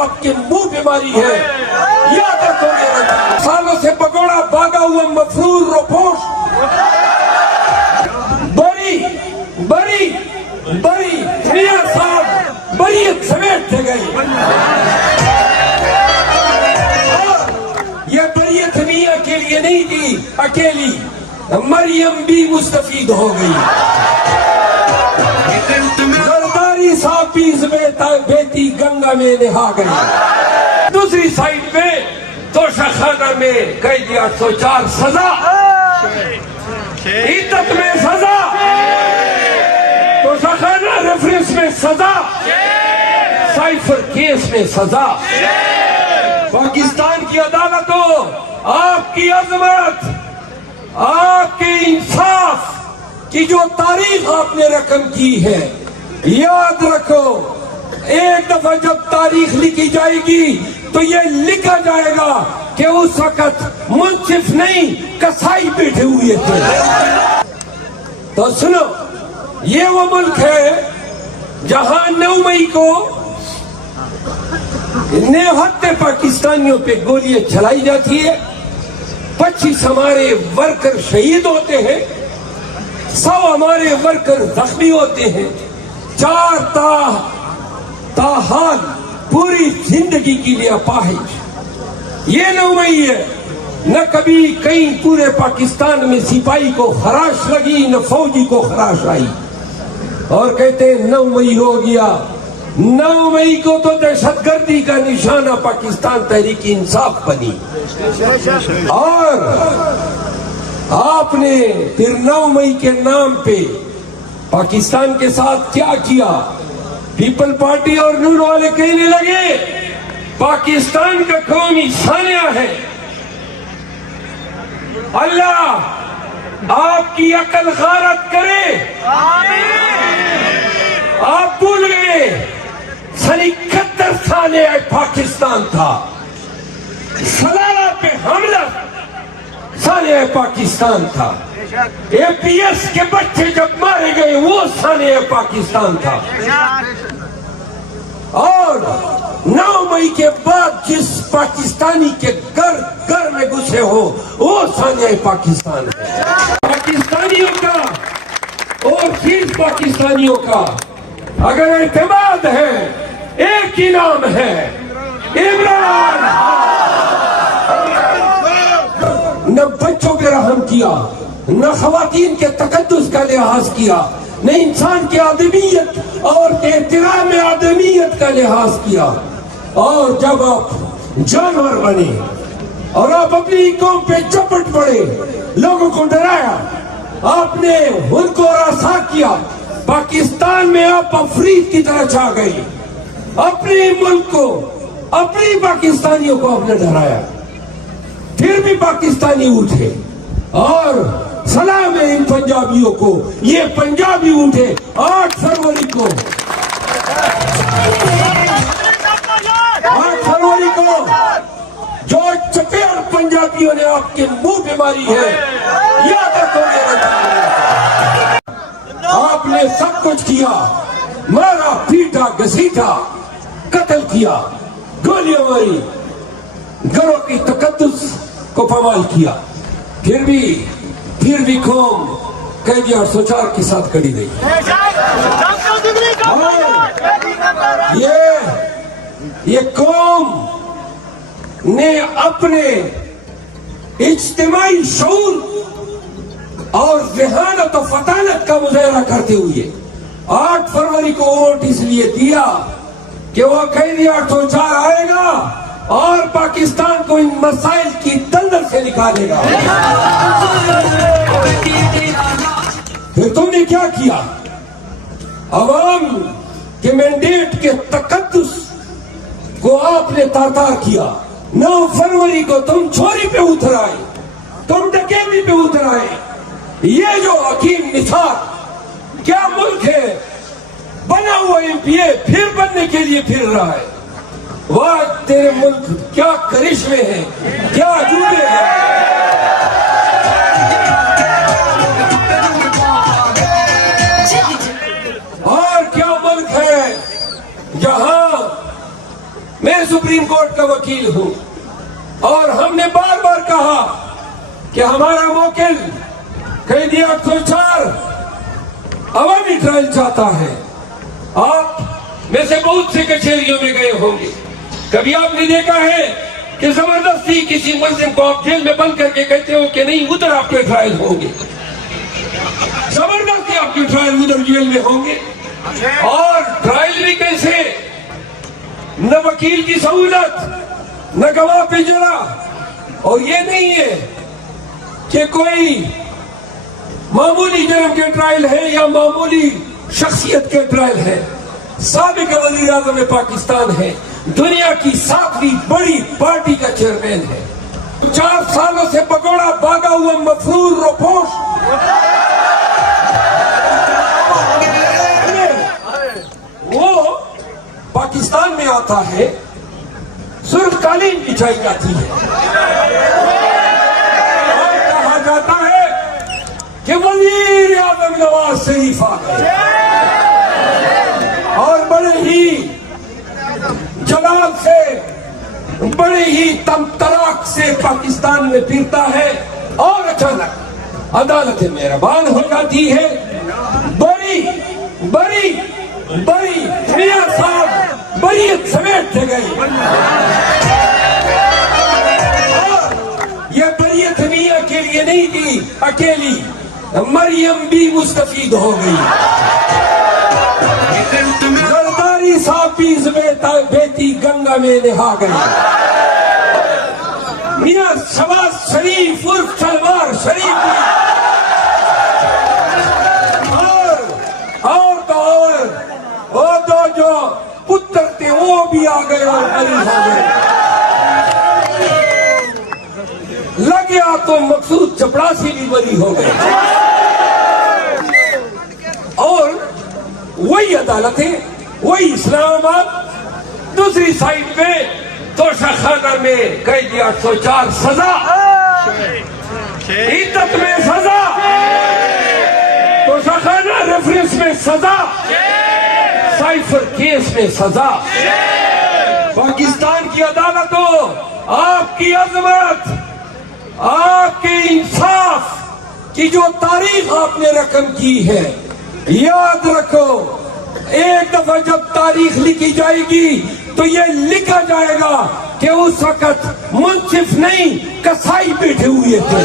آپ کے منہ پہ ماری ہے، یاد رکھو گے۔ سالوں سے پکوڑا بھاگا ہوا مفرور روپوش بری بری بری میاں صاحب بریت سمیٹتے گئے، یہ بریت میاں کے لیے نہیں تھی اکیلی، مریم بھی مستفید ہو گئی۔ زرداری صاحب بھی بیتی گنگا میں نہا گئی۔ دوسری سائڈ میں توشخانہ میں قید 804 سزا، عدت میں سزا، توشخانہ ریفرنس میں سزا، سائفر کیس میں سزا۔ پاکستان کی عدالتوں، آپ کی عظمت، آپ کے انصاف کی جو تاریخ آپ نے رقم کی ہے، یاد رکھو ایک دفعہ جب تاریخ لکھی جائے گی تو یہ لکھا جائے گا کہ اس وقت منصف نہیں کسائی بیٹھے ہوئے تھے۔ تو سنو، یہ وہ ملک ہے جہاں 9 مئی کو نہتے پاکستانیوں پہ گولیاں چلائی جاتی ہے، 25 ہمارے ورکر شہید ہوتے ہیں، 100 ہمارے ورکر زخمی ہوتے ہیں، 4 تاحال پوری زندگی کے لیے اپاہج۔ یہ 9 مئی ہے، نہ کبھی کہیں پورے پاکستان میں سپاہی کو خراش لگی، نہ فوجی کو خراش آئی، اور کہتے ہیں 9 مئی ہو گیا۔ 9 مئی کو تو دہشت گردی کا نشانہ پاکستان تحریک انصاف بنی، اور آپ نے پھر 9 مئی کے نام پہ پاکستان کے ساتھ کیا کیا؟ پیپل پارٹی اور نون والے کہنے لگے پاکستان کا قومی سانحہ ہے۔ اللہ آپ کی عقل غارت کرے۔ آپ بھول گئے سن 71 سانحہ پاکستان تھا، سلالہ پہ حملہ سانحہ پاکستان تھا، اے پی ایس کے بچے جب مارے گئے وہ سانحہ پاکستان تھا، اور 9 مئی کے بعد جس پاکستانی کے گھر میں گھسے ہو وہ سانحہ پاکستان ہے۔ پاکستانیوں کا اور صرف پاکستانیوں کا اگر اعتماد ہے، ایک ہی نام ہے، عمران۔ نہ بچوں پہ رحم کیا، نہ خواتین کے تقدس کا لحاظ کیا، نہ انسان کی آدمیت اور احترام آدمیت کا لحاظ کیا، اور جب آپ جانور بنے اور آپ اپنی قوم پہ چپٹ پڑے، لوگوں کو ڈرایا، آپ نے ان کو رسوا کیا، پاکستان میں آپ افریق کی طرح چھا گئے، اپنے ملک کو، اپنی پاکستانیوں کو آپ نے ڈرایا، پھر بھی پاکستانی اٹھے، اور سلام ہے ان پنجابیوں کو، یہ پنجابی اٹھے 8 فروری کو، 8 فروری کو جو چپیڑ پنجابیوں نے آپ کے منہ پہ ماری ہے، یاد رکھو گے۔ آپ نے سب کچھ کیا، مارا پیٹا گھسیٹا، قتل کیا، گولیاں ماری، گھروں کی تقدس کو پامال کیا، پھر بھی قوم قید 804 کے ساتھ کھڑی رہی۔ یہ قوم نے اپنے اجتماعی شعور اور ذہانت و فطانت کا مظاہرہ کرتے ہوئے 8 فروری کو ووٹ اس لیے دیا کہ وہ قید 804 آئے گا اور پاکستان کو ان مسائل کی دلدل سے نکالے گا۔ پھر تم نے کیا کیا؟ عوام کے مینڈیٹ کے تقدس کو آپ نے تاتار کیا۔ 9 فروری کو تم چوری پہ اتر آئے، تم ڈکیتی پہ اتر آئے۔ یہ جو حکیم نثار کیا ملک ہے، بنا ہوا ایم پی اے پھر بننے کے لیے پھر رہا ہے۔ واہ تیرے ملک کیا کرشمے ہیں، کیا عجوبے ہیں۔ اور کیا ملک ہے جہاں میں سپریم کورٹ کا وکیل ہوں اور ہم نے بار بار کہا کہ ہمارا موکل قیدی 804 عوامی ٹرائل چاہتا ہے. آپ میں سے بہت سے کچہریوں میں گئے ہوں گے, کبھی آپ نے دیکھا ہے کہ زبردستی کسی ملزم کو آپ جیل میں بند کر کے کہتے ہو کہ نہیں ادھر آپ کے ٹرائل ہوں گے, زبردستی آپ کے ٹرائل ادھر جیل میں ہوں گے. اور ٹرائل بھی کیسے, نہ وکیل کی سہولت نہ گواہ پہ جرا. اور یہ نہیں ہے کہ کوئی معمولی جرم کے ٹرائل ہے یا معمولی شخصیت کے ٹرائل ہے. سابق وزیر اعظم پاکستان ہے, دنیا کی 7ویں بڑی پارٹی کا چیئرمین ہے, 4 سالوں سے پکوڑا بھاگا ہوا مفرور روپوش وہ پاکستان میں آتا ہے, سرخ قالین بچھائی جاتی ہے اور کہا جاتا ہے کہ وزیر اعظم نواز شریف آ گئے, اور بڑے ہی جلال سے بڑے ہی تمطراق سے پاکستان میں پھرتا ہے, اور اچانک عدالت مہربان ہو جاتی ہے. بڑی بڑی بڑی میاں صاحب بریت سمیٹتے گئے, اور یہ بریت میاں کے لیے نہیں تھی اکیلی, مریم بھی مستفید ہو گئی, زرداری صاحب بھی بیٹی گنگا میں نہا گئی, میاں شہباز شریف عرف شلوار شریف بھی, اور دو جو پتر تھے وہ بھی آ گئے اور بری ہو گئے. لگیا تو مقصود چپڑاسی بھی بری ہو گئے. اور وہی عدالتیں, وہی اسلام آباد, دوسری سائڈ پہ توشہ خانہ میں قیدی 804 سزا, عدت میں سزا, توشہ خانہ ریفرنس میں سزا, سائفر کیس میں سزا. پاکستان کی عدالتوں, آپ کی عظمت, آپ کے انصاف کی جو تاریخ آپ نے رقم کی ہے, یاد رکھو ایک دفعہ جب تاریخ لکھی جائے گی تو یہ لکھا جائے گا کہ اس وقت منصف نہیں کسائی بیٹھے ہوئے تھے.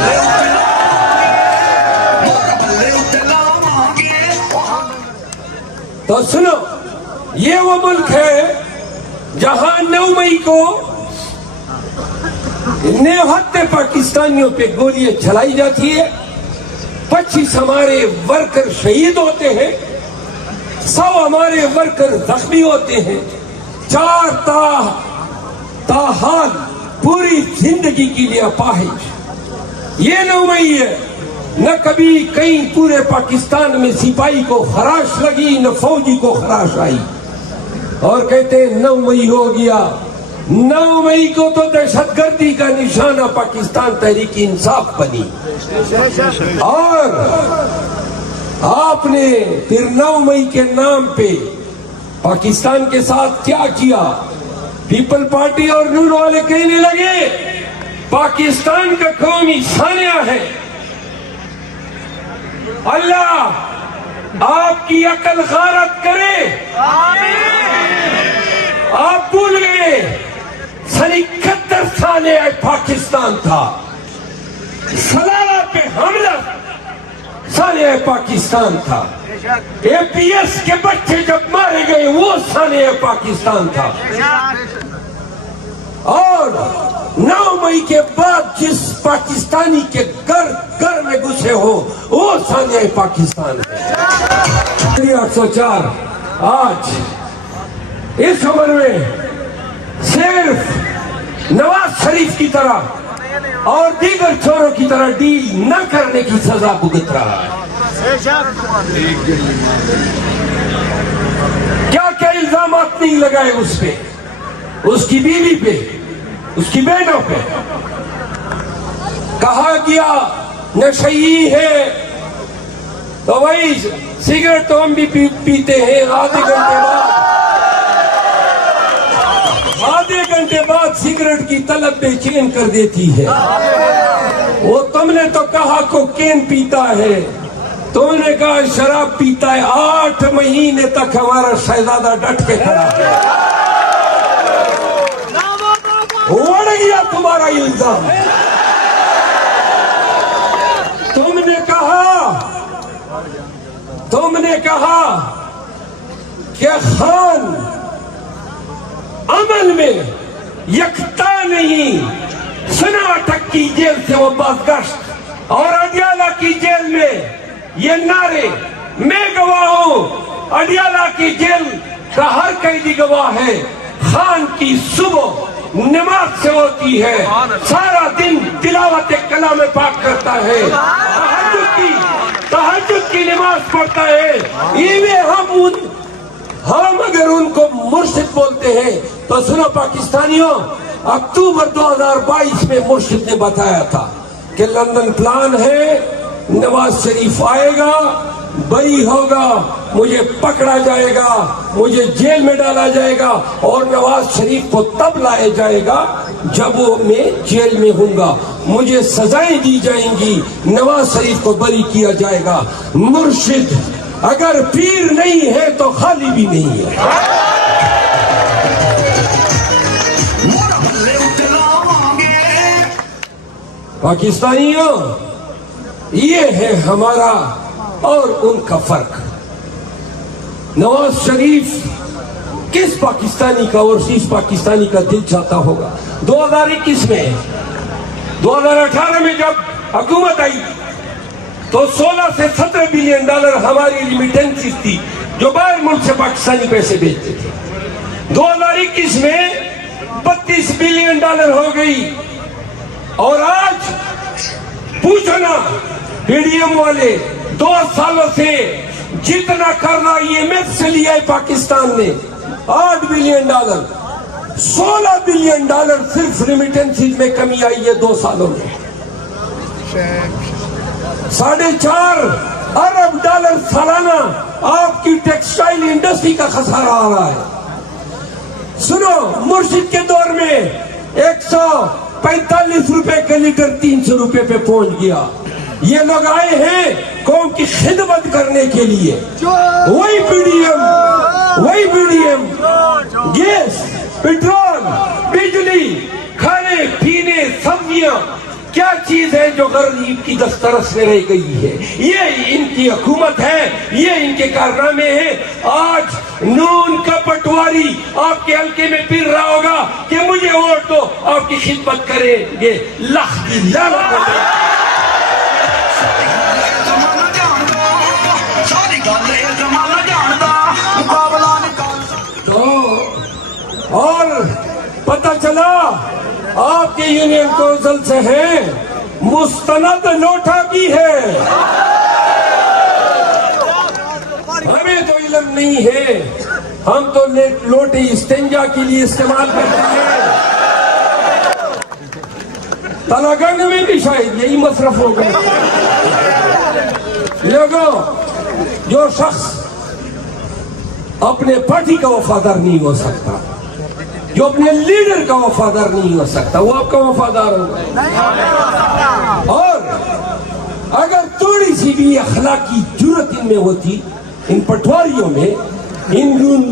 تو سنو, یہ وہ ملک ہے جہاں 9 مئی کو نہتے پاکستانیوں پہ گولیاں چلائی جاتی ہے, 25 ہمارے ورکر شہید ہوتے ہیں, 100 ہمارے ورکر زخمی ہوتے ہیں, 4 تاحال پوری زندگی کے لیے اپاہج. یہ 9 مئی ہے, نہ کبھی کہیں پورے پاکستان میں سپاہی کو خراش لگی نہ فوجی کو خراش آئی, اور کہتے ہیں 9 مئی ہو گیا. 9 مئی کو تو دہشت گردی کا نشانہ پاکستان تحریک انصاف بنی, اور آپ نے پھر 9 مئی کے نام پہ پاکستان کے ساتھ کیا کیا. پیپل پارٹی اور نون والے کہنے لگے پاکستان کا قومی سانحہ ہے. اللہ آپ کی عقل غارت کرے. آپ بھول گئے سن 71 سانحہ پاکستان تھا, سلالہ پہ حملہ سانحہ پاکستان تھا, اے پی ایس کے بچے جب مارے گئے وہ سانحہ پاکستان تھا. اور 9 مئی کے بعد جس پاکستانی کے گھر میں گھسے ہو وہ سانحہ پاکستان ہے. 804 آج اس عمر میں صرف نواز شریف کی طرح اور دیگر چوروں کی طرح ڈیل نہ کرنے کی سزا بھگت رہا ہے. کیا کیا الزامات نہیں لگائے اس پہ, اس کی بیوی پہ, اس کی بہنوں پہ. کہا گیا نشئی ہے تو وہی سگریٹ تو ہم بھی پیتے ہیں, آدھے کی طلب بے چین کر دیتی ہے. وہ تم نے تو کہا کوکین پیتا ہے, تم نے کہا شراب پیتا ہے. 8 مہینے تک ہمارا شہزادہ ڈٹ کے کھڑا ہے. اڑ گیا تمہارا الزام. تم نے کہا کہ خان عمل میں یکتا نہیں. سناٹک کی جیل سے وہ بازگشت اور اڈیالہ کی جیل میں یہ نعرے. میں گواہ ہوں, اڈیالہ کی جیل کا ہر قیدی گواہ ہے. خان کی صبح نماز سے ہوتی ہے, سارا دن تلاوت کلام پاک کرتا ہے, تہجد کی نماز پڑھتا ہے. ہم اگر ان کو مرشد بولتے ہیں تو سنو پاکستانیوں, اکتوبر 2022 میں مرشد نے بتایا تھا کہ لندن پلان ہے, نواز شریف آئے گا, بری ہوگا, مجھے پکڑا جائے گا, مجھے جیل میں ڈالا جائے گا, اور نواز شریف کو تب لایا جائے گا جب وہ میں جیل میں ہوں گا. مجھے سزائیں دی جائیں گی, نواز شریف کو بری کیا جائے گا. مرشد اگر پیر نہیں ہے تو خالی بھی نہیں ہے. پاکستانیوں, یہ ہے ہمارا اور ان کا فرق. نواز شریف کس پاکستانی کا اور کس پاکستانی کا دل چاہتا ہوگا؟ 2021 میں 2018 میں جب حکومت آئی تو 16 سے 17 بلین ڈالر ہماری ریمیٹنسز تھی جو باہر ملک سے پاکستانی پیسے بھیجتے تھے. 2021 میں 32 بلین ڈالر ہو گئی. اور آج پوچھو نا, پی ڈی ایم والے 2 سالوں سے جتنا قرضہ ای ایم ایف سے لیا ہے پاکستان نے 8 بلین ڈالر, 16 بلین ڈالر صرف ریمیٹنسز میں کمی آئی ہے 2 سالوں میں. 4.5 ارب ڈالر سالانہ آپ کی ٹیکسٹائل انڈسٹری کا خسارہ آ رہا ہے. سنو, مرشد کے دور میں 145 روپے کا لیٹر 300 روپے پہ پہنچ گیا. یہ لوگ آئے ہیں قوم کی خدمت کرنے کے لیے. وہی P D M gas, petrol, بجلی, کھانے پینے, سبزیاں, کیا چیز ہے جو غریب کی دسترس میں رہ گئی ہے؟ یہ ان کی حکومت ہے, یہ ان کے کارنامے ہیں. آج نون کا پٹواری آپ کے حلقے میں پھر رہا ہوگا کہ مجھے ووٹ دو, آپ کی خدمت کریں گے. لاکھ کی لعنت ہو. اور پتہ چلا آپ کے یونین کونسل سے ہیں, مستند لوٹا بھی ہے. ہمیں تو علم نہیں ہے, ہم تو لوٹے استنجا کے لیے استعمال کرتے ہیں. تلاگنگ میں بھی شاید یہی مصرف ہوگا. لوگوں, جو شخص اپنے پارٹی کا وفادار نہیں ہو سکتا, جو اپنے لیڈر کا وفادار نہیں ہو سکتا, وہ آپ کا وفادار ہوگا. اور اگر تھوڑی سی بھی اخلاقی جرت ان میں ہوتی, ان پٹواریوں میں, ان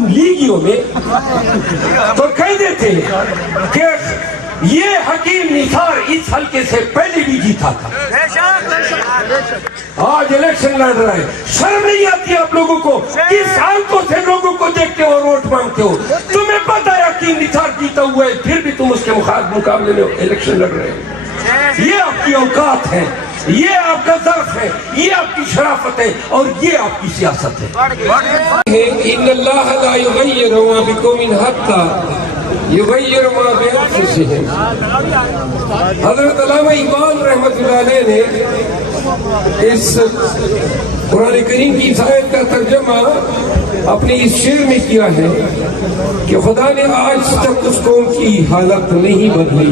لیگیوں میں, تو کہہ دیتے کہ یہ حکیم نثار اس حلقے سے پہلے بھی جیتا تھا, آج الیکشن لڑ رہا ہے. شرم نہیں آتی آپ لوگوں کو؟ کس حالتوں سے لوگوں کو دیکھتے ہو اور ووٹ مانگتے ہو؟ تمہیں پتا ہے حکیم نثار جیتا ہوا ہے, پھر بھی تم اس کے مقابلے میں الیکشن لڑ رہے ہو. یہ آپ کی اوقات ہے, یہ آپ کا ظرف ہے, یہ آپ کی شرافت ہے, اور یہ آپ کی سیاست ہے. ان اللہ لا یغیر ما بقوم حتی یغیر ما بانفسہم. حضرت علامہ اقبال رحمۃ اللہ علیہ نے اس قرآن کریم کی اس آیت کا ترجمہ اپنے اس شعر میں کیا ہے کہ خدا نے آج تک اس قوم کی حالت نہیں بدلی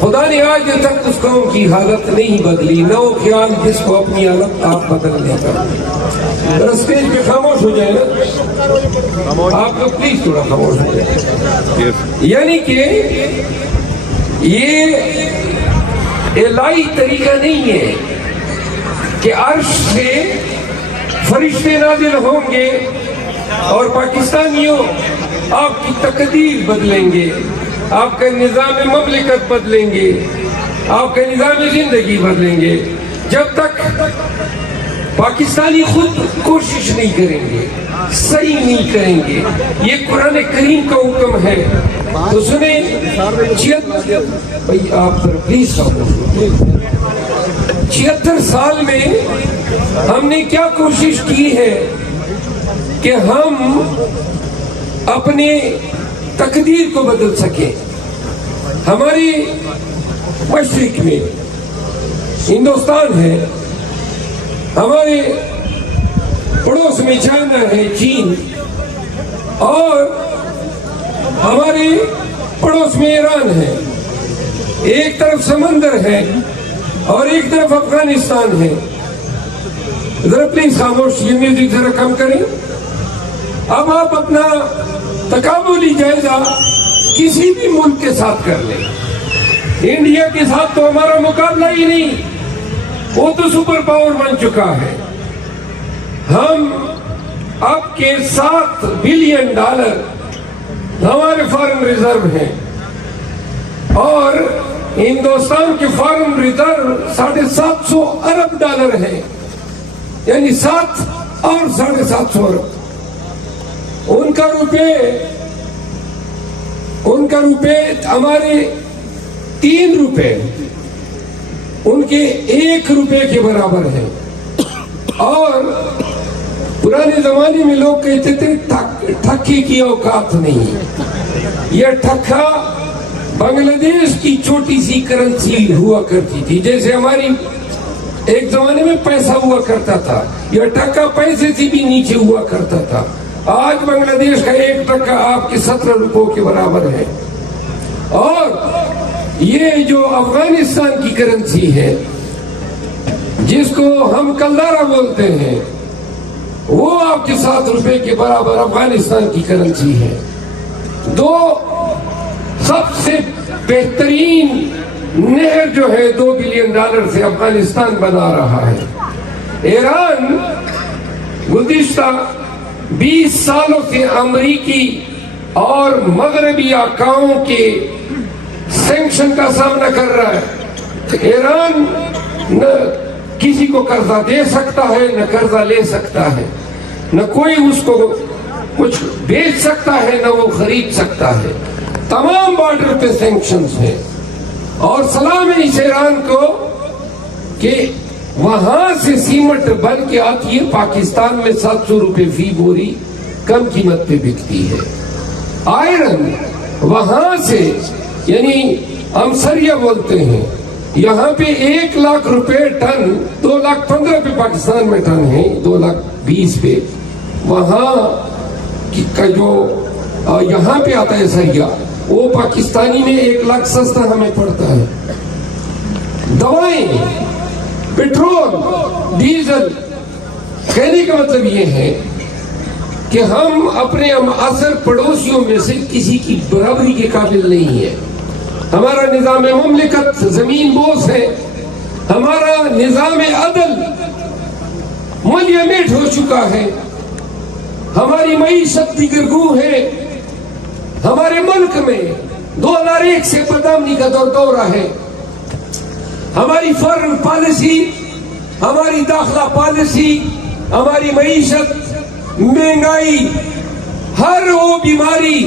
خدا نے آج تک اس قوم کی حالت نہیں بدلی، نہ وہ خیال جس کو اپنی حالت آپ بدلنے کا۔ اسٹیج پہ خاموش ہو جائے نا آپ لوگ، پلیز تھوڑا خاموش ہو جائے۔ یعنی کہ یہ الہی طریقہ نہیں ہے کہ عرش سے فرشتے نازل ہوں گے اور پاکستانیوں آپ کی تقدیر بدلیں گے، آپ کا نظام مملکت بدلیں گے، آپ کا نظام زندگی بدلیں گے، جب تک پاکستانی خود کوشش نہیں کریں گے، صحیح نہیں کریں گے۔ یہ قرآن کریم کا حکم ہے۔ تو سنیں، بھائی آپ پلیز 76 سال میں ہم نے کیا کوشش کی ہے کہ ہم اپنے تقدیر کو بدل سکیں۔ ہماری مشرق میں ہندوستان ہے، ہمارے پڑوس میں چائنا ہے، چین، اور ہمارے پڑوس میں ایران ہے، ایک طرف سمندر ہے اور ایک طرف افغانستان ہے۔ ذرا پلیز خاموش، یہ میوزک ذرا کم کریں۔ اب آپ اپنا تقابلی جائزہ کسی بھی ملک کے ساتھ کر لیں۔ انڈیا کے ساتھ تو ہمارا مقابلہ ہی نہیں، وہ تو سپر پاور بن چکا ہے۔ ہم اب کے $7 بلین ہمارے فارن ریزرو ہیں، اور ہندوستان کے فارن ریزرو $750 ارب ہے، یعنی 7 اور 750 ارب۔ ان کا روپے ہمارے 3 روپے ان کے 1 روپے کے برابر ہے۔ اور پرانے زمانے میں لوگ کہتے تھے ٹھکے کی اوقات نہیں۔ یہ ٹھکا بنگلہ دیش کی چھوٹی سی کرنسی ہوا کرتی تھی، جیسے ہماری ایک زمانے میں پیسہ ہوا کرتا تھا، یہ ٹکا پیسے سے بھی نیچے ہوا کرتا تھا۔ آج بنگلہ دیش کا 1 ٹکا آپ کے 17 روپوں کے برابر ہے۔ اور یہ جو افغانستان کی کرنسی ہے، جس کو ہم کلدارا بولتے ہیں، وہ آپ کے 7 روپے کے برابر افغانستان کی کرنسی ہے۔ دو سب سے بہترین نہر جو ہے $2 بلین سے افغانستان بنا رہا ہے۔ ایران گزشتہ 20 سالوں سے امریکی اور مغربی آقاؤں کے سینکشن کا سامنا کر رہا ہے۔ ایران نہ کسی کو قرضہ دے سکتا ہے، نہ قرضہ لے سکتا ہے، نہ کوئی اس کو کچھ بیچ سکتا ہے، نہ وہ خرید سکتا ہے۔ تمام بارڈر پہ سینکشنز ہیں، اور سلام ہے اس ایران کو کہ وہاں سے سیمنٹ بن کے آتی ہے، پاکستان میں 700 روپے فی بوری کم قیمت پہ بکتی ہے۔ آئرن وہاں سے، یعنی ہم سریا بولتے ہیں، یہاں پہ 1 لاکھ روپے ٹن، 2,15,000 پہ پاکستان میں ٹن ہے، 2,20,000 پہ وہاں کا جو یہاں پہ آتا ہے سریا، وہ پاکستانی میں 1 لاکھ سستا ہمیں پڑتا ہے۔ دوائیں، پیٹرول، ڈیزل، کہنے کا مطلب یہ ہے کہ ہم اپنے معاصر پڑوسیوں میں سے کسی کی برابری کے قابل نہیں ہے۔ ہمارا نظام مملکت زمین بوس ہے، ہمارا نظام عدل ملیمیٹ ہو چکا ہے، ہماری معیشت دیگر گو ہے۔ ہمارے ملک میں 2001 سے بدامنی کا دورہ ہے۔ ہماری فارن پالیسی، ہماری داخلہ پالیسی، ہماری معیشت، مہنگائی، ہر وہ بیماری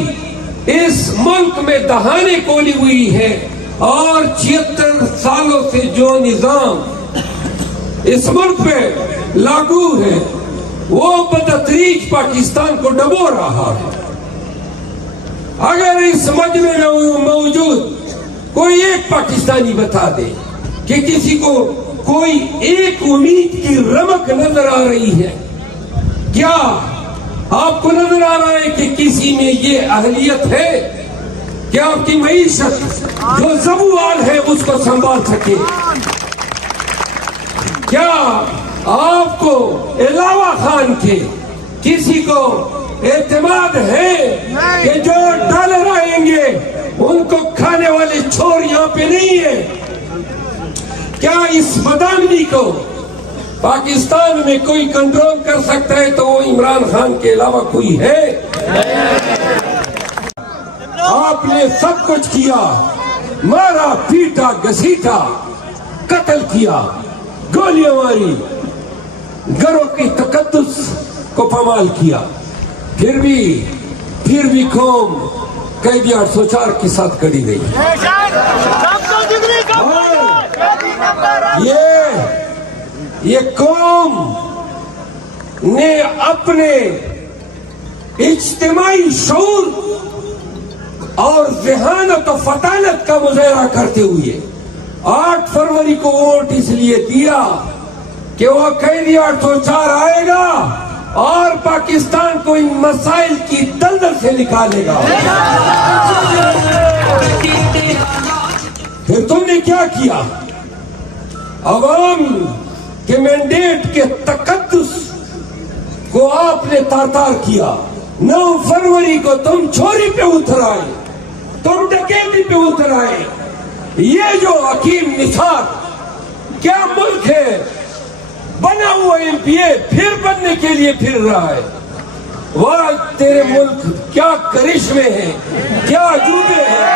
اس ملک میں دہانے کھولی ہوئی ہے، اور 76 سالوں سے جو نظام اس ملک پہ لاگو ہے وہ بتدریج پاکستان کو ڈبو رہا ہے۔ اگر اس مجمع میں موجود کوئی ایک پاکستانی بتا دے کہ کسی کو کوئی ایک امید کی رمق نظر آ رہی ہے، کیا آپ کو نظر آ رہا ہے کہ کسی میں یہ اہلیت ہے کہ آپ کی معیشت جو زبوال ہے اس کو سنبھال سکے؟ کیا آپ کو علاوہ خان کے کسی کو اعتماد ہے کہ جو ڈالر آئیں گے ان کو کھانے والے چور یہاں پہ نہیں ہے؟ کیا اس مدامی کو پاکستان میں کوئی کنٹرول کر سکتا ہے تو وہ عمران خان کے علاوہ کوئی ہے؟ آپ نے سب کچھ کیا، مارا پیٹا گھسیٹا، قتل کیا، گولیاں ماری، گھروں کی تقدس کو پامال کیا، پھر بھی قوم قیدی 804 کے ساتھ کڑی گئی۔ یہ قوم نے اپنے اجتماعی شعور اور ذہانت و فطانت کا مظاہرہ کرتے ہوئے 8 فروری کو ووٹ اس لیے دیا کہ وہ قیدی 804 آئے گا اور پاکستان کو ان مسائل کی دلدل سے نکالے گا۔ پھر تم نے کیا کیا؟ عوام کے مینڈیٹ کے تقدس کو آپ نے تار کیا۔ 9 فروری کو تم چوری پہ اتر آئے، تم ڈکیتی پہ اتر آئے۔ یہ جو حکیم نثار کیا ملک ہے؟ بنا ہوا ایم پی اے پھر بننے کے لیے پھر رہا ہے۔ وہ تیرے ملک کیا کرشمے ہیں، کیا عجوبے ہیں۔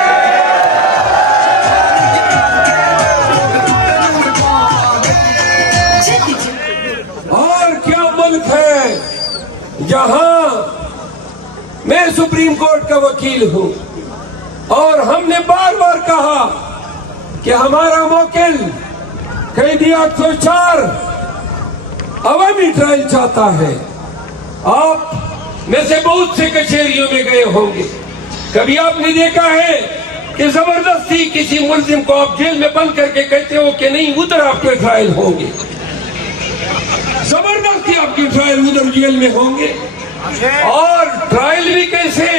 اور کیا ملک ہے جہاں میں سپریم کورٹ کا وکیل ہوں اور ہم نے بار بار کہا کہ ہمارا موکل قیدی 804 عوامی ٹرائل چاہتا ہے۔ آپ میں سے بہت سے کچہریوں میں گئے ہوں گے، کبھی آپ نے دیکھا ہے کہ زبردستی کسی ملزم کو آپ جیل میں بند کر کے کہتے ہو کہ نہیں ادھر آپ کے ٹرائل ہوں گے، زبردستی آپ کی ٹرائل ادھر جیل میں ہوں گے۔ اور ٹرائل بھی کیسے؟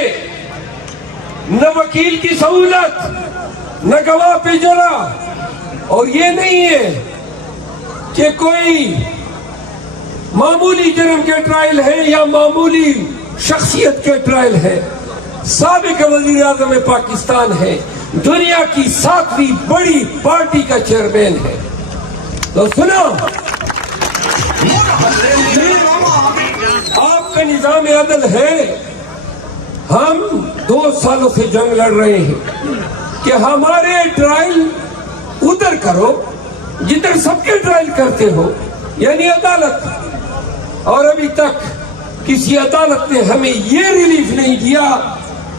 نہ وکیل کی سہولت، نہ گواہ پہ جرا، اور یہ نہیں ہے کہ کوئی معمولی جرم کے ٹرائل ہے یا معمولی شخصیت کے ٹرائل ہے۔ سابق وزیر اعظم پاکستان ہے، دنیا کی 7ویں بڑی پارٹی کا چیئرمین ہے۔ تو سنو، آپ کا نظام عدل ہے۔ ہم 2 سالوں سے جنگ لڑ رہے ہیں کہ ہمارے ٹرائل ادھر کرو جدھر سب کے ٹرائل کرتے ہو، یعنی عدالت۔ اور ابھی تک کسی عدالت نے ہمیں یہ ریلیف نہیں دیا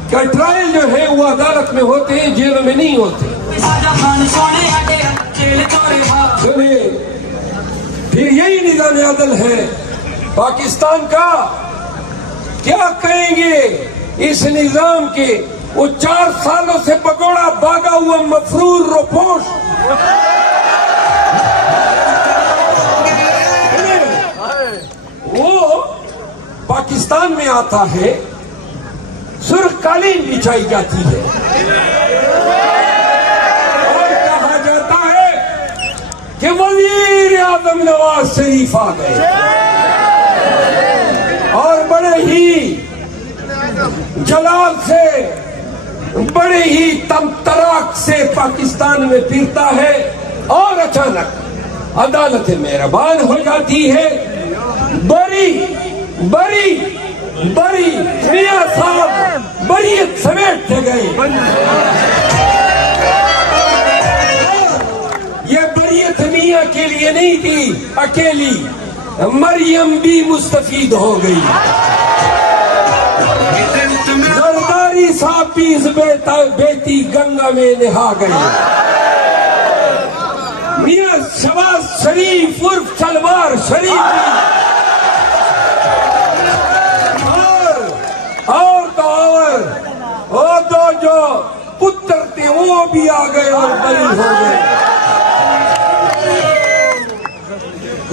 کہ ٹرائل جو ہے وہ عدالت میں ہوتے ہیں، جیلوں میں نہیں ہوتے۔ پھر یہی نظام عدل ہے پاکستان کا۔ کیا کہیں گے اس نظام کے وہ 4 سالوں سے پکوڑا بھاگا ہوا مفرور روپوش؟ وہ پاکستان میں آتا ہے، سرخ قالین بچھائی جاتی ہے اور کہا جاتا ہے کہ وزیر اعظم نواز شریف آ گئے، اور بڑے ہی جلال سے، بڑے ہی تمطراق سے پاکستان میں پھرتا ہے، اور اچانک عدالت مہربان ہو جاتی ہے۔ بری میاں صاحب بریت سمیٹتے گئے۔ یہ بریت میاں کے لیے نہیں تھی اکیلی، مریم بھی مستفید ہو گئی، زرداری صاحب بھی اس بیتی گنگا میں نہا گئی، میاں شہباز شریف عرف شلوار شریف بھی، اور دو جو پتر تھے وہ بھی آ گئے اور بری ہو گئے۔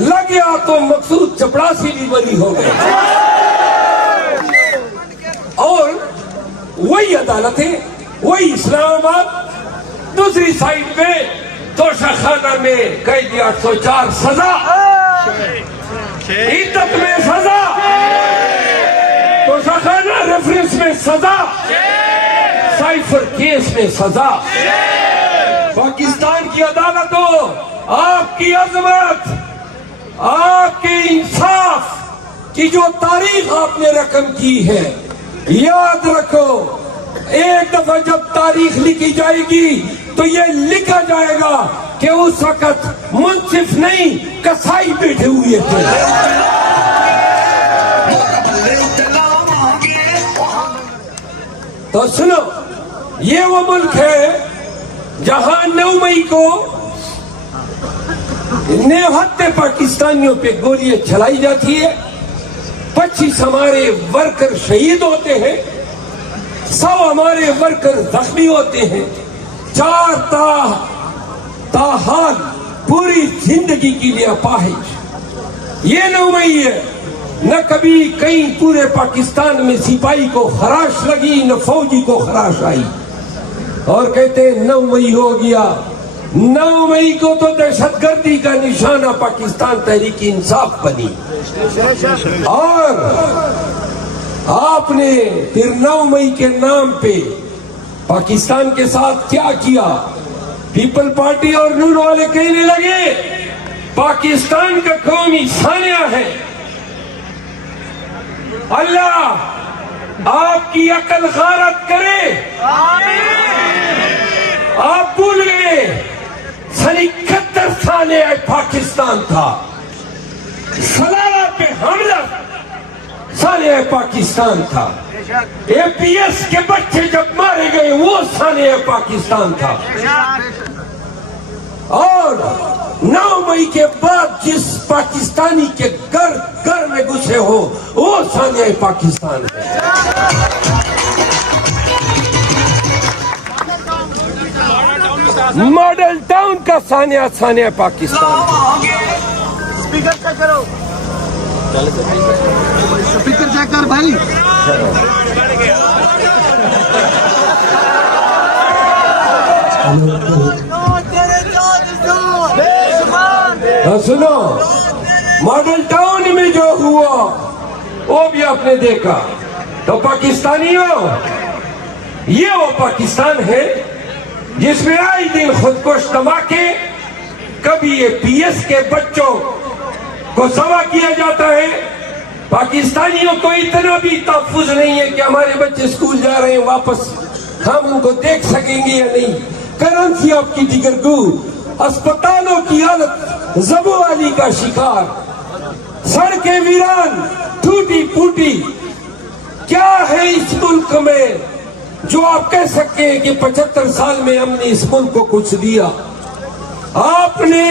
لگیا تو مقصود چپڑاسی بھی بری ہو گئے۔ اور وہی عدالتیں، وہی اسلام آباد. دوسری سائڈ پہ توشہ خانہ میں قید 804 سزا, عدت میں سزا, توشہ خانہ ریفرنس میں سزا, سائفر کیس میں سزا. پاکستان کی عدالتوں, آپ کی عظمت, آپ کے انصاف کی جو تاریخ آپ نے رقم کی ہے, یاد رکھو ایک دفعہ جب تاریخ لکھی جائے گی تو یہ لکھا جائے گا کہ اس وقت منصف نہیں کسائی بیٹھے ہوئے تھے. تو سنو, یہ وہ ملک ہے جہاں 9 مئی کو نہتے پاکستانیوں پہ گولیاں چلائی جاتی ہے, 25 ہمارے ورکر شہید ہوتے ہیں, 100 ہمارے ورکر زخمی ہوتے ہیں, 4 تاحال پوری زندگی کے لیے اپاہج. یہ 9 مئی ہے, نہ کبھی کہیں پورے پاکستان میں سپاہی کو خراش لگی, نہ فوجی کو خراش آئی. اور کہتے ہیں 9 مئی ہو گیا. 9 مئی کو تو دہشت گردی کا نشانہ پاکستان تحریک انصاف بنی, اور آپ نے پھر 9 مئی کے نام پہ پاکستان کے ساتھ کیا کیا. پیپل پارٹی اور نون والے کہنے لگے پاکستان کا قومی سانحہ ہے. اللہ آپ کی عقل غارت کرے. آپ بھول گئے سن 71 سانحہ پاکستان تھا, سلالہ پہ حملہ سانحہ پاکستان تھا, اے پی ایس کے بچے جب مارے گئے وہ سانحہ پاکستان تھا. اور 9 مئی کے بعد جس پاکستانی کے گھر میں گھسے ہو وہ سانحہ پاکستان ہے. ماڈل ٹاؤن کا سانحہ پاکستان. اسپیکر چیک کرو, اسپیکر چیک کر بھائی. سنو, ماڈل ٹاؤن میں جو ہوا وہ بھی آپ نے دیکھا. تو پاکستانیوں, یہ وہ پاکستان ہے جس میں آئے دن خودکش دھماکے, کبھی یہ پی ایس کے بچوں کو ذبح کیا جاتا ہے. پاکستانیوں کو اتنا بھی تحفظ نہیں ہے کہ ہمارے بچے اسکول جا رہے ہیں واپس ہم ان کو دیکھ سکیں گے یا نہیں. کرنسی آپ کی جگرگو, اسپتالوں کی حالت زبو علی کا شکار, سڑکیں ویران ٹوٹی پھوٹی. کیا ہے اس ملک میں جو آپ کہہ سکتے ہیں کہ 75 سال میں ہم نے اس ملک کو کچھ دیا؟ آپ نے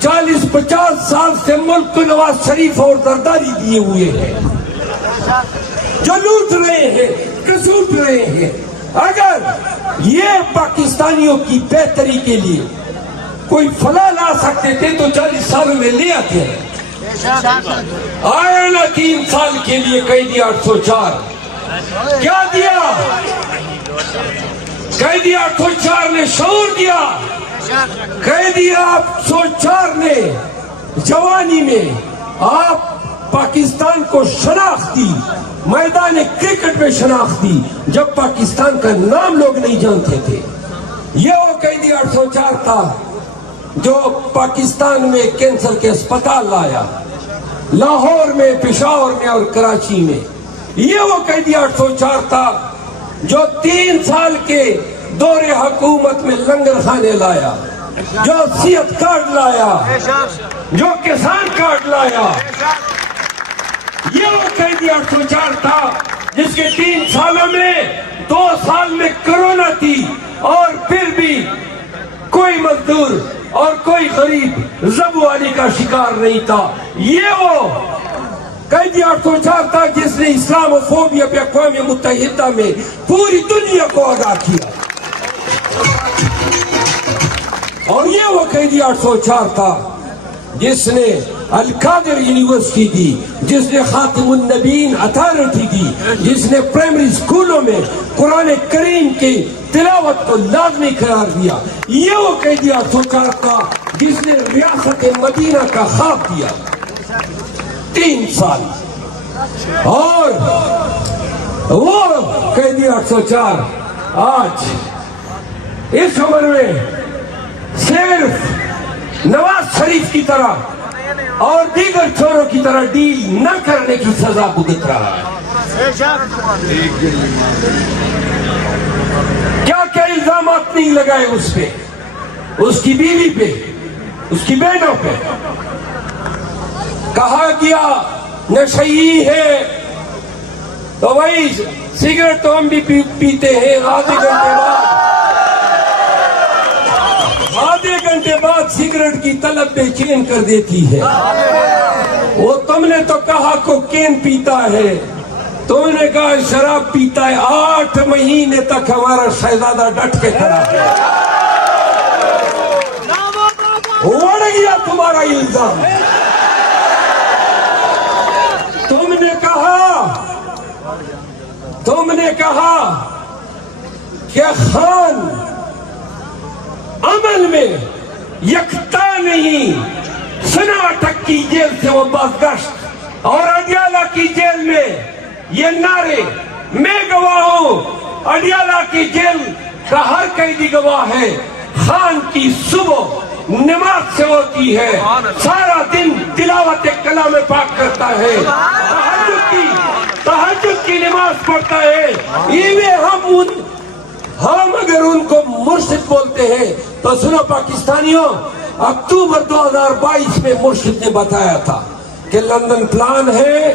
40-50 سال سے ملک کو نواز شریف اور زرداری دیے ہوئے ہیں جو لوٹ رہے ہیں, کسوٹ رہے ہیں. اگر یہ پاکستانیوں کی بہتری کے لیے کوئی فلاح لا سکتے تھے تو 40 سالوں میں لے آتے ہیں. آیا نا 3 سال کے لیے قید 804 کیا دیا؟ قید 804 نے شعور دیا. قید 804 نے جوانی میں آپ پاکستان کو شناخت دی, میدان کرکٹ میں شناخت دی, جب پاکستان کا نام لوگ نہیں جانتے تھے. یہ وہ قید 804 تھا جو پاکستان میں کینسر کے اسپتال لایا, لاہور میں, پشاور میں اور کراچی میں. یہ وہ قید 804 تھا جو 3 سال کے دور حکومت میں لنگر خانے لایا, جو صحت کارڈ لایا, جو کسان کارڈ لایا. یہ وہ قید 804 تھا جس کے 3 سالوں میں 2 سال میں کرونا تھی اور پھر بھی کوئی مزدور اور کوئی غریب زبو علی کا شکار نہیں تھا. یہ وہ قید 804 تھا جس نے اسلام و فوبیا پہ اقوام متحدہ میں پوری دنیا کو آگاہ کیا. اور یہ وہ قید 804 تھا جس نے القادر یونیورسٹی دی، جس نے خاتم النبیین اتھارٹی دی، جس نے پرائمری اسکولوں میں قرآن کریم کی تلاوت کو لازمی قرار دیا، یہ وہ قیدی ارسوچار تھا جس نے ریاست مدینہ کا خواب دیا 3 سال، اور وہ قیدی ارسوچار آج اس عمر میں صرف نواز شریف کی طرح اور دیگر چوروں کی طرح ڈیل نہ کرنے کی سزا بھگت رہا ہے۔ کیا کیا الزامات نہیں لگائے اس پہ، اس کی بیوی پہ، اس کی بیٹوں پہ؟ کہا گیا نشئی ہے، تو وہی سگریٹ تو ہم بھی پیتے ہیں، آدھے گھنٹے بعد سگریٹ کی طلب بے چین کر دیتی ہے۔ وہ تم نے تو کہا کوکین پیتا ہے، تم نے کہا شراب پیتا ہے، 8 مہینے تک ہمارا شہزادہ ڈٹ کے کھڑا ہے۔ اڑ گیا تمہارا الزام۔ تم نے کہا کہ خان عمل میں یکتا نہیں، سناٹک کی جیل سے وہ بازگشت، اور اڈیالہ کی جیل میں یہ نعرے، میں گواہ ہوں، اڈیالہ کی جیل کا ہر قیدی گواہ ہے، خان کی صبح نماز سے ہوتی ہے، سارا دن تلاوت کلام پاک کرتا ہے، تہجد کی نماز پڑھتا ہے۔ ہم اگر ان کو مرشد بولتے ہیں تو سنو پاکستانیوں، اکتوبر 2022 میں مرشد نے بتایا تھا کہ لندن پلان ہے،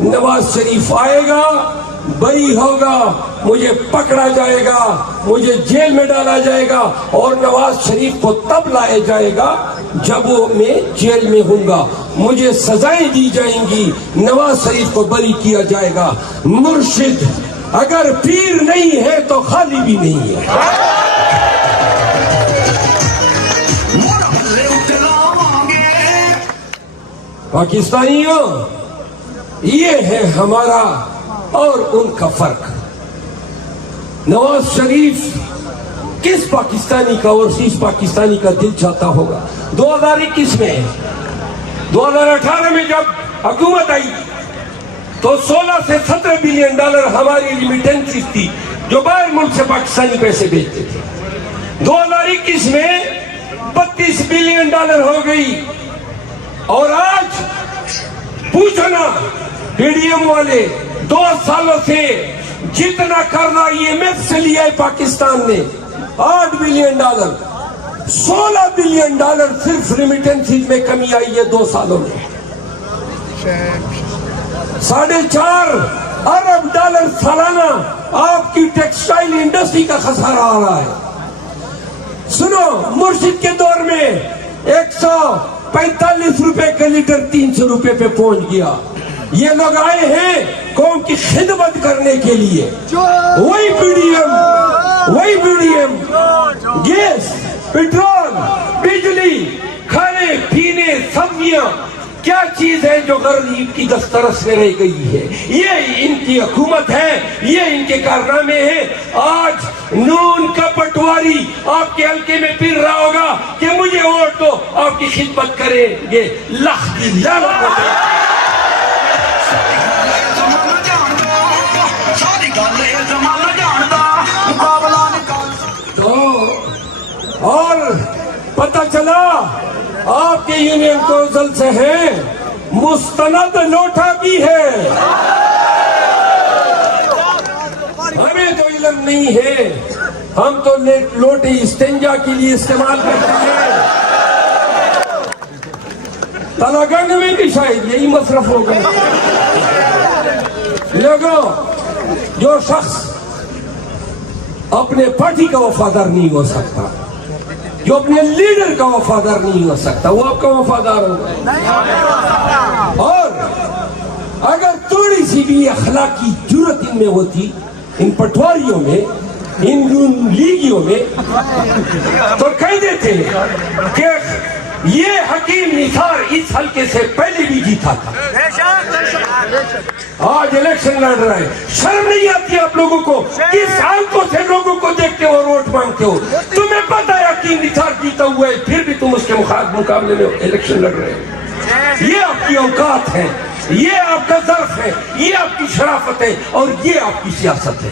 نواز شریف آئے گا، بری ہوگا، مجھے پکڑا جائے گا، مجھے جیل میں ڈالا جائے گا، اور نواز شریف کو تب لایا جائے گا جب وہ میں جیل میں ہوں گا، مجھے سزائیں دی جائیں گی، نواز شریف کو بری کیا جائے گا۔ مرشد اگر پیر نہیں ہے تو خالی بھی نہیں ہے۔ پاکستانیوں، یہ ہے ہمارا اور ان کا فرق۔ نواز شریف کس پاکستانی کا اور کس پاکستانی کا دل چاہتا ہوگا؟ 2021 میں 2018 میں جب حکومت آئی تو 16 سے 17 بلین ڈالر ہماری ریمیٹنسز تھی جو باہر ملک سے پاکستانی پیسے بھیجتے تھے۔ 2021 میں 32 بلین ڈالر ہو گئی، اور آج پوچھو نا پی ڈی ایم والے 2 سالوں سے جتنا قرضہ IMF سے لیا ہے پاکستان نے 8 بلین ڈالر، 16 بلین ڈالر صرف ریمیٹنسز میں کمی آئی ہے 2 سالوں میں۔ 4.5 ارب ڈالر سالانہ آپ کی ٹیکسٹائل انڈسٹری کا خسارہ آ رہا ہے۔ سنو، مرشد کے دور میں 145 روپے کا لیٹر 300 روپے پہ پہنچ گیا۔ یہ لوگ آئے ہیں قوم کی خدمت کرنے کے لیے۔ وہی P D M gas, petrol, بجلی، کھانے پینے، سبزیاں، کیا چیز ہے جو غریب کی دسترس میں رہ گئی ہے؟ یہ ان کی حکومت ہے، یہ ان کے کارنامے ہیں۔ آج نون کا پٹواری آپ کے حلقے میں پھر رہا ہوگا کہ مجھے ووٹ دو، آپ کی خدمت کریں گے، لاکھ کی لعنت۔ اور پتہ چلا آپ کے یونین کونسل سے ہیں، مستند لوٹا بھی ہے۔ ہمیں تو علم نہیں ہے، ہم تو لوٹے استنجا کے لیے استعمال کرتے ہیں۔ تلاگنگ میں بھی شاید یہی مصرف ہوگا۔ لوگوں، جو شخص اپنے پارٹی کا وفادار نہیں ہو سکتا، جو اپنے لیڈر کا وفادار نہیں ہو سکتا، وہ آپ کا وفادار ہوگا۔ اور اگر تھوڑی سی بھی اخلاقی جرت ان میں ہوتی، ان پٹواریوں میں، ان لیگیوں میں، تو کہہ دیتے کہ یہ حکیم نثار اس حلقے سے پہلے بھی جیتا تھا، آج الیکشن لڑ رہے ہیں. شرم نہیں آتی آپ لوگوں کو؟ کس حالتوں سے لوگوں کو دیکھتے ہو اور ووٹ مانگتے ہو؟ تمہیں پتا ہے حکیم نثار جیتا ہوا ہے، پھر بھی تم اس کے مقابلے میں الیکشن لڑ رہے ہو. یہ آپ کی اوقات ہے، یہ آپ کا ظرف ہے، یہ آپ کی شرافت ہے اور یہ آپ کی سیاست ہے.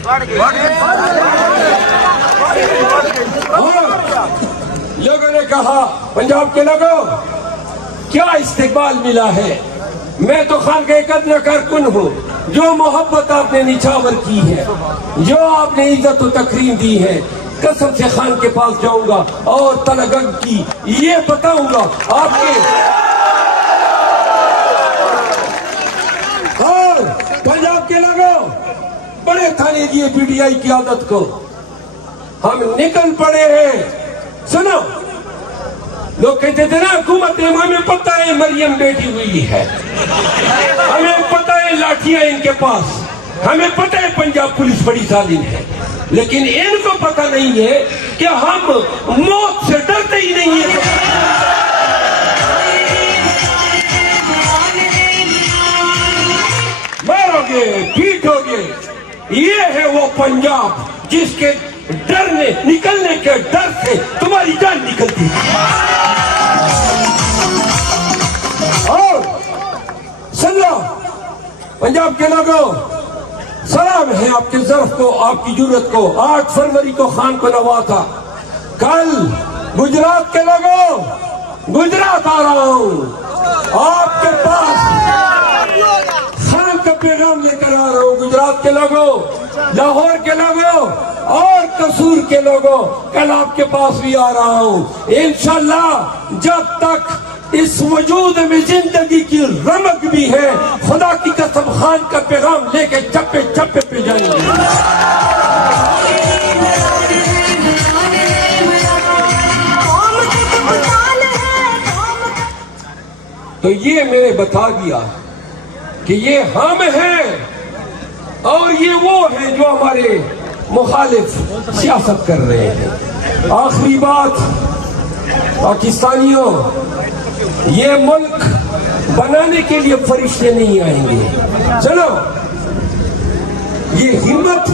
لوگوں نے کہا پنجاب کے لوگوں کیا استقبال ملا ہے. میں تو خانقاہ قدر کارکن ہوں. جو محبت آپ نے نچھاور کی ہے، جو آپ نے عزت و تکریم دی ہے، قسم سے خان کے پاس جاؤں گا اور تلگنگ کی یہ بتاؤں گا آپ کے. اور پنجاب کے لوگوں بڑے تھانے دیے پی ٹی آئی کی عادت کو، ہم نکل پڑے ہیں. سنو، لوگ کہتے تھے نا حکومت ہے، ہمیں پتہ ہے مریم بیٹھی ہوئی ہے، ہمیں پتہ ہے لاٹھیاں ان کے پاس، ہمیں پتہ ہے پنجاب پولیس بڑی ظالم ہے، لیکن ان کو پتہ نہیں ہے کہ ہم موت سے ڈرتے ہی نہیں ہیں. مارو گے، پیٹو گے. یہ ہے وہ پنجاب جس کے ڈرنے نکلنے کے ڈر سے تمہاری جان نکلتی ہے. اور سن لو پنجاب کے لوگوں، سلام ہے آپ کے ظرف کو، آپ کی جرت کو. 8 فروری کو خان کو نوا تھا. کل گجرات کے لوگوں گجرات آ رہا ہوں، آپ کے پاس خان کا پیغام لے کر آ رہا ہوں. گجرات کے لوگوں، لاہور کے لوگوں اور قصور کے لوگوں، کل آپ کے پاس بھی آ رہا ہوں. انشاءاللہ جب تک اس وجود میں زندگی کی رمق بھی ہے، خدا کی قسم خان کا پیغام لے کے چپے چپے پہ جائیں گے. تو یہ میں نے بتا دیا کہ یہ ہم ہیں اور یہ وہ ہیں جو ہمارے مخالف سیاست کر رہے ہیں. آخری بات، پاکستانیوں، یہ ملک بنانے کے لیے فرشتے نہیں آئیں گے. چلو، یہ ہمت